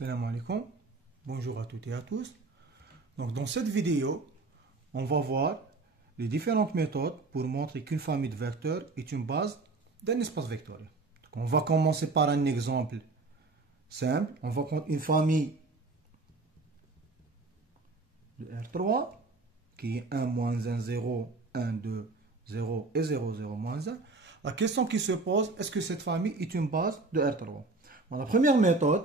Salam alaikum, bonjour à toutes et à tous. Donc dans cette vidéo, on va voir les différentes méthodes pour montrer qu'une famille de vecteurs est une base d'un espace vectoriel. Donc on va commencer par un exemple simple. On va prendre une famille de R3 qui est 1, moins 1, 0, 1, 2, 0 et 0, 0, moins 1. La question qui se pose, est-ce que cette famille est une base de R3? Bon, la première méthode,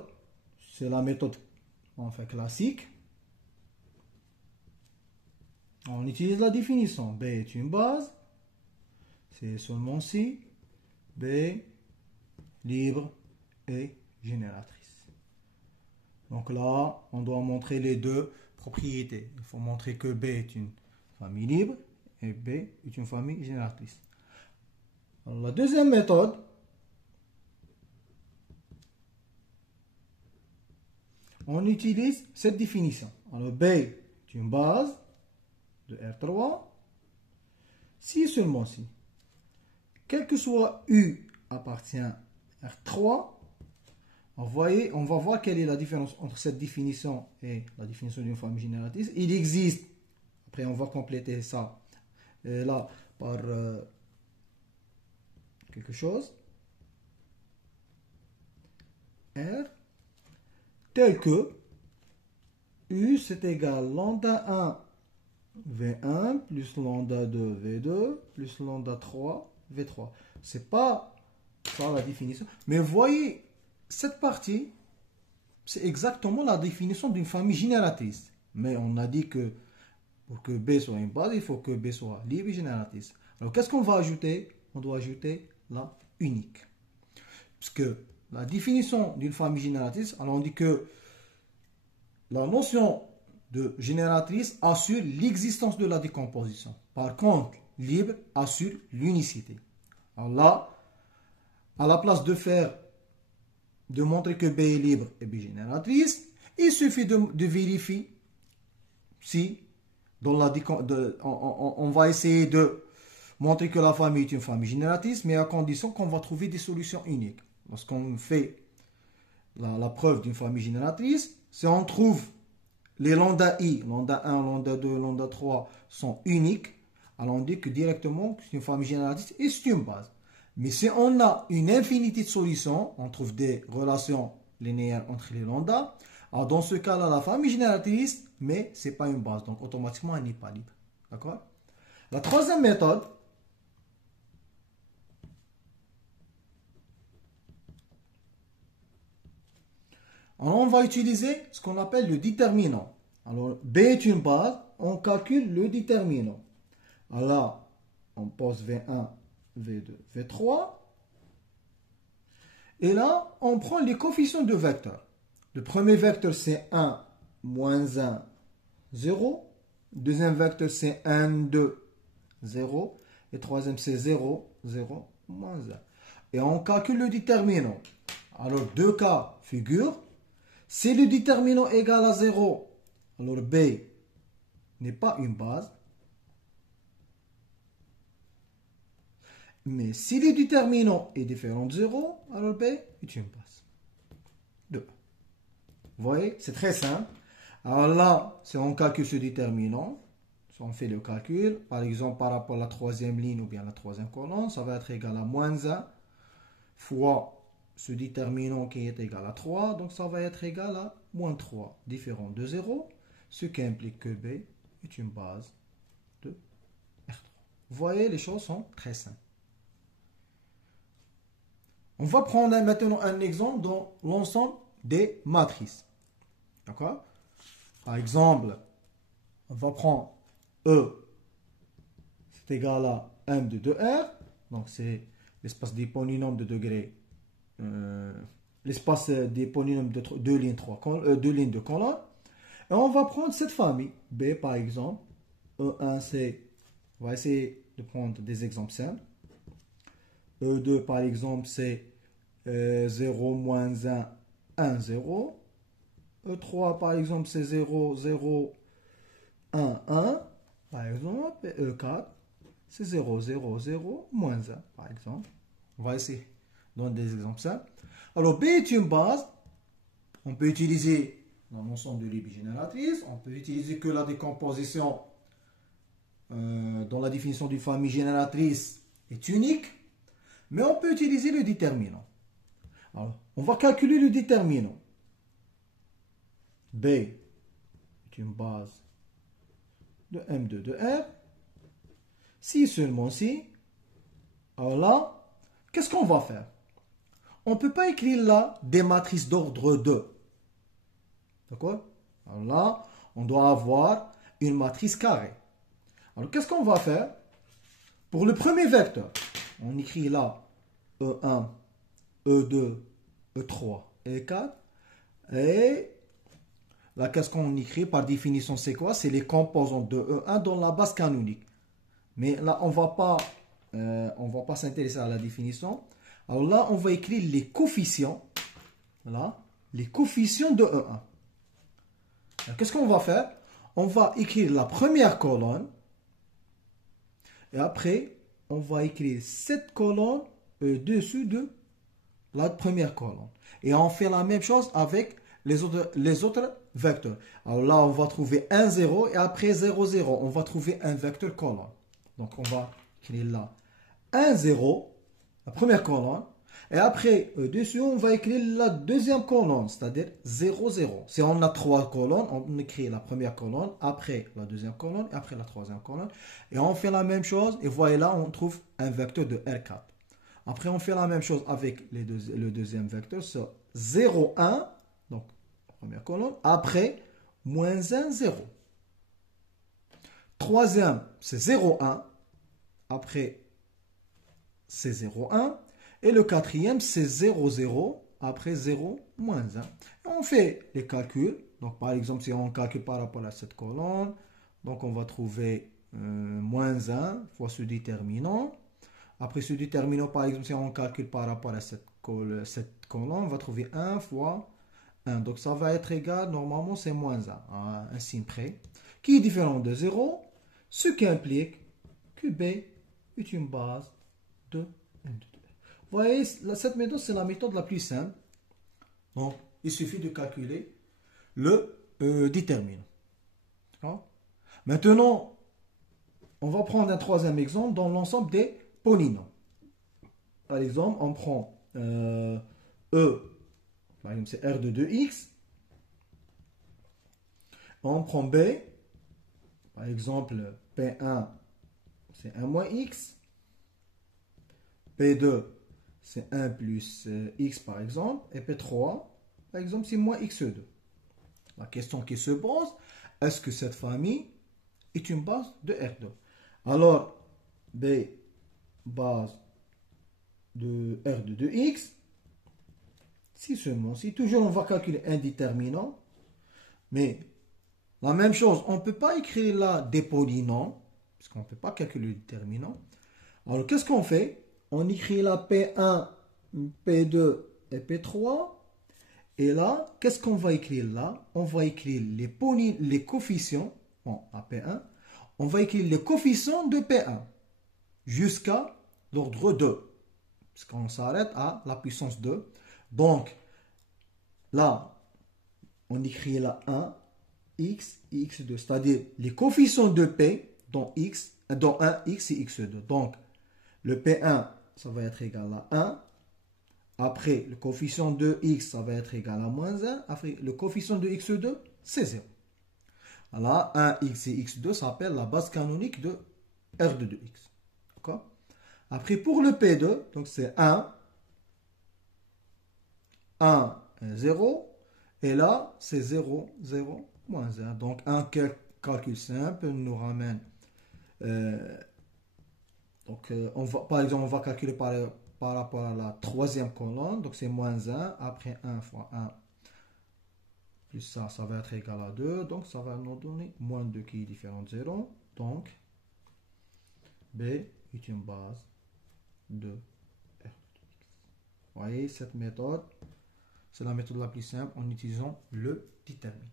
c'est la méthode classique. On utilise la définition. B est une base. C'est seulement si B libre et génératrice. Donc là, on doit montrer les deux propriétés. Il faut montrer que B est une famille libre et B est une famille génératrice. Alors, la deuxième méthode, on utilise cette définition. Alors B est une base de R3 si seulement si, quel que soit U appartient à R3, on va voir quelle est la différence entre cette définition et la définition d'une famille génératrice. Il existe, après on va compléter ça là par quelque chose, R, tel que U c'est égal lambda 1 V1 plus lambda 2 V2 plus lambda 3 V3. C'est pas ça la définition. Mais voyez, cette partie, c'est exactement la définition d'une famille génératrice. Mais on a dit que pour que B soit une base, il faut que B soit libre et génératrice. Alors qu'est-ce qu'on va ajouter? On doit ajouter la unique. Parce que la définition d'une famille génératrice, alors on dit que la notion de génératrice assure l'existence de la décomposition. Par contre, libre assure l'unicité. Alors là, à la place de montrer que B est libre et B génératrice, il suffit de vérifier si on va essayer de montrer que la famille est une famille génératrice, mais à condition qu'on va trouver des solutions uniques. Lorsqu'on fait la preuve d'une famille génératrice, si on trouve les lambda I, lambda 1, lambda 2, lambda 3 sont uniques, alors on dit que directement que c'est une famille génératrice et c'est une base. Mais si on a une infinité de solutions, on trouve des relations linéaires entre les lambda, alors dans ce cas-là, la famille génératrice, mais ce n'est pas une base, donc automatiquement elle n'est pas libre. D'accord? La troisième méthode, alors on va utiliser ce qu'on appelle le déterminant. Alors B est une base, on calcule le déterminant. Alors là, on pose V1, V2, V3. Et là, on prend les coefficients de vecteurs. Le premier vecteur c'est 1, moins 1, 0. Deuxième vecteur c'est 1, 2, 0. Et troisième c'est 0, 0, moins 1. Et on calcule le déterminant. Alors deux cas figurent. Si le déterminant est égal à 0, alors B n'est pas une base. Mais si le déterminant est différent de 0, alors B est une base. 2. Vous voyez, c'est très simple. Alors là, si on calcule ce déterminant, si on fait le calcul, par exemple par rapport à la troisième ligne ou bien la troisième colonne, ça va être égal à moins 1 fois ce déterminant qui est égal à 3, donc ça va être égal à moins 3, différent de 0, ce qui implique que B est une base de R3. Vous voyez, les choses sont très simples. On va prendre maintenant un exemple dans l'ensemble des matrices. D'accord? Par exemple, on va prendre E, c'est égal à M de 2R, donc c'est l'espace des polynômes de degré. L'espace des polynômes de deux lignes de colonne. Et on va prendre cette famille. B par exemple. E1, c'est... On va essayer de prendre des exemples simples. E2 par exemple, c'est 0, moins 1, 1, 0. E3 par exemple, c'est 0, 0, 1, 1. Par exemple, et E4, c'est 0, 0, 0, moins 1. Par exemple. On va essayer de donner des exemples simples. Alors, B est une base On peut utiliser la notion de Libé génératrice. On peut utiliser que la décomposition dans la définition d'une famille génératrice est unique. Mais on peut utiliser le déterminant. Alors, on va calculer le déterminant. B est une base de M2 de R. Si seulement si. Alors là, qu'est-ce qu'on va faire? On ne peut pas écrire là des matrices d'ordre 2. D'accord? Alors là, on doit avoir une matrice carrée. Alors qu'est-ce qu'on va faire? Pour le premier vecteur, on écrit là E1, E2, E3 et E4. Et là, qu'est-ce qu'on écrit par définition? C'est quoi? C'est les composants de E1 dans la base canonique. Mais là, on ne va pas s'intéresser à la définition. Alors là, on va écrire les coefficients. Voilà, les coefficients de E1. Qu'est-ce qu'on va faire? On va écrire la première colonne. Et après, on va écrire cette colonne au-dessus de la première colonne. Et on fait la même chose avec les autres vecteurs. Alors là, on va trouver 1, 0 et après 0, 0. On va trouver un vecteur colonne. Donc, on va écrire là 1, 0, la première colonne. Et après, au-dessus, on va écrire la deuxième colonne, c'est-à-dire 0, 0. Si on a 3 colonnes, on écrit la première colonne, après la deuxième colonne, et après la troisième colonne. Et on fait la même chose, et voyez là, on trouve un vecteur de R4. Après, on fait la même chose avec le deuxième vecteur, c'est 0, 1, donc la première colonne, après, moins 1, 0. Troisième, c'est 0, 1, après, c'est 0, 1. Et le quatrième, c'est 0, 0, après 0, moins 1. Et on fait les calculs. Donc, par exemple, si on calcule par rapport à cette colonne, donc on va trouver moins 1 fois ce déterminant. Après ce déterminant, par exemple, si on calcule par rapport à cette colonne, on va trouver 1 fois 1. Donc, ça va être égal, normalement, c'est moins 1, à un signe près, qui est différent de 0, ce qui implique que B est une base de M2. Vous voyez, cette méthode, c'est la méthode la plus simple. Donc, il suffit de calculer le déterminant. Maintenant, on va prendre un troisième exemple dans l'ensemble des polynômes. Par exemple, on prend E, par exemple, c'est R de 2x. On prend B, par exemple, P1, c'est 1 moins x. P2, c'est 1 plus x par exemple. Et P3, par exemple, c'est moins x2. La question qui se pose, est-ce que cette famille est une base de R2? Alors, B, base de R de 2x. Si seulement, si toujours on va calculer un déterminant. Mais la même chose, on ne peut pas écrire là des polynômes, parce qu'on ne peut pas calculer le déterminant. Alors, qu'est-ce qu'on fait? On écrit là P1, P2 et P3. Et là, qu'est-ce qu'on va écrire là? On va écrire les coefficients, bon, à P1. On va écrire les coefficients de P1 jusqu'à l'ordre 2. Parce qu'on s'arrête à la puissance 2. Donc, là, on écrit là 1, x, x2. C'est-à-dire les coefficients de P dont 1, x et x2. Donc, le P1, ça va être égal à 1. Après, le coefficient de x, ça va être égal à moins 1. Après, le coefficient de x2, c'est 0. Là, 1x et x2 s'appelle la base canonique de R de 2x. D'accord? Après, pour le P2, donc c'est 1, 1, 0. Et là, c'est 0, 0, moins 1. Donc, un calcul simple nous ramène... par exemple, on va calculer par rapport à la troisième colonne. Donc, c'est moins 1. Après 1 fois 1 plus ça, ça va être égal à 2. Donc, ça va nous donner moins 2 qui est différent de 0. Donc, B est une base de R. Vous voyez, cette méthode, c'est la méthode la plus simple en utilisant le déterminant.